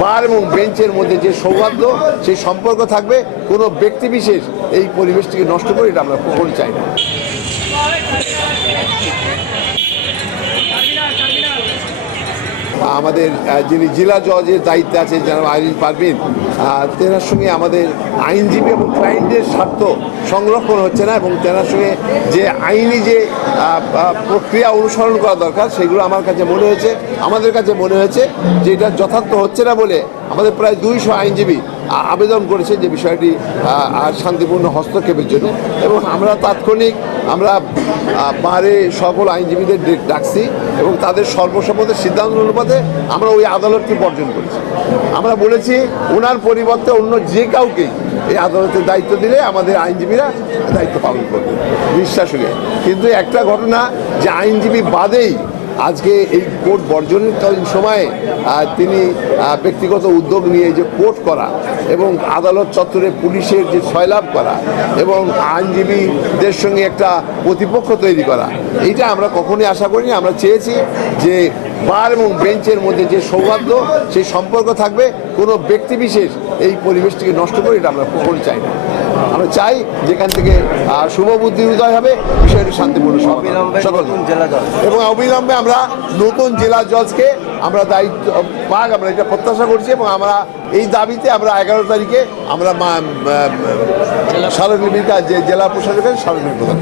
বার এবং বেঞ্চের মধ্যে যে সৌহার্দ্য সেই সম্পর্ক থাকবে, কোনো ব্যক্তিবিশেষ এই পরিবেশটিকে নষ্ট করে এটা আমরা কখনো চাই না। আমাদের যিনি জেলা জজের দায়িত্বে আছে জনাব আইরিন পারভিন, তেনার সঙ্গে আমাদের আইনজীবী এবং ক্লায়েন্টের স্বার্থ সংরক্ষণ হচ্ছে না এবং তেনার সঙ্গে যে আইনি যে প্রক্রিয়া অনুসরণ করা দরকার সেগুলো আমার কাছে মনে হয়েছে, আমাদের কাছে মনে হয়েছে যে এটা যথার্থ হচ্ছে না বলে আমাদের প্রায় 200 আইনজীবী আবেদন করেছে যে বিষয়টি শান্তিপূর্ণ হস্তক্ষেপের জন্য, এবং আমরা তাৎক্ষণিক আমরা বারে সকল আইনজীবীদের ডাকছি এবং তাদের সর্বসম্মতের সিদ্ধান্ত অনুপাতে আমরা ওই আদালতকে বর্জন করেছি। আমরা বলেছি ওনার পরিবর্তে অন্য যে কাউকেই এই আদালতের দায়িত্ব দিলে আমাদের আইনজীবীরা দায়িত্ব পালন করবে বিশ্বাসকে। কিন্তু একটা ঘটনা যে আইনজীবী বাদেই আজকে এই কোর্ট বর্জনকালীন সময়ে তিনি ব্যক্তিগত উদ্যোগ নিয়ে যে কোর্ট করা এবং আদালত চত্বরে পুলিশের যে সয়লাভ করা এবং আইনজীবীদের সঙ্গে একটা প্রতিপক্ষ তৈরি করা, এইটা আমরা কখনোই আশা করিনি। আমরা চেয়েছি যে বার এবং বেঞ্চের মধ্যে যে সৌহার্দ্য সেই সম্পর্ক থাকবে, কোনো ব্যক্তিবিশেষ এই পরিবেশটিকে নষ্ট করে এটা আমরা কখনো চাই না। আমরা চাই যেখান থেকে শুভবুদ্ধি উদয় হবে, বিষয়টি শান্তিপূর্ণ এবং অবিলম্বে আমরা নতুন জেলা জজকে আমরা দায়িত্ব পাক আমরা এটা প্রত্যাশা করছি এবং আমরা এই দাবিতে আমরা 11 তারিখে আমরা স্মারকলিপির কাজ যে জেলা প্রশাসকের স্মারকলিপি প্রদান।